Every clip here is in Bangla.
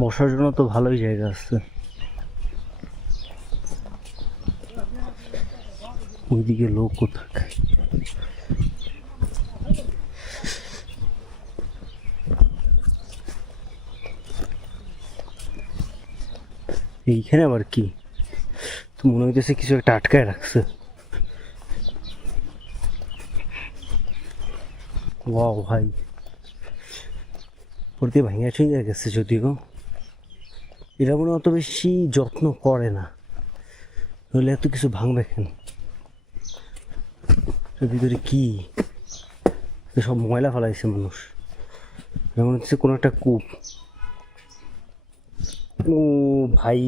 বসার জন্য তো ভালোই জায়গা আছে। ওইদিকে লোকও থাকে। এইখানে আবার কি তো মনে হইতেছে কিছু একটা আটকায় রাখছে। ওয়াও ভাই, পড়তে ভাঙা ছিঁড়ে গেছে যদিও। এরা মনে অত বেশি যত্ন করে না, নইলে এত কিছু ভাঙবে কেন? ভিতরে কি সব ময়লা ফেলাইছে মানুষ, মনে হচ্ছে কোনো একটা কূপ। ও ভাই,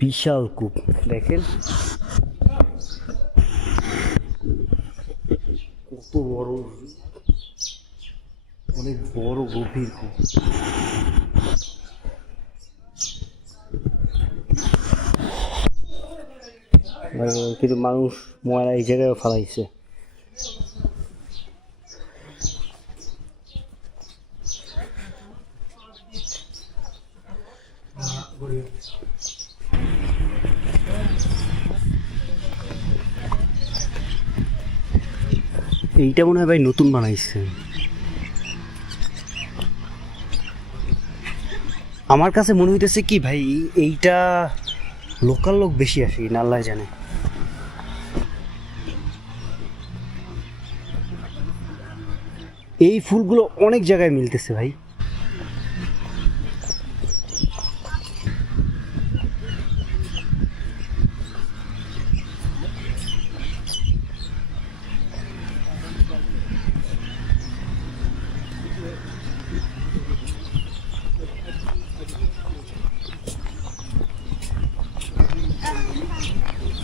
বিশাল কূপ দেখেন, কত বড়, অনেক বড় গভীর কূপ। কিন্তু মানুষ ময়লা এই জায়গায় ফেলাইছে। এইটা মনে হয় ভাই নতুন বানাইছে। আমার কাছে মনে হইতেছে কি ভাই, এইটা লোকাল লোক বেশি আসে, আল্লাহ জানে। এই ফুলগুলো অনেক জায়গায় মিলতেছে ভাই।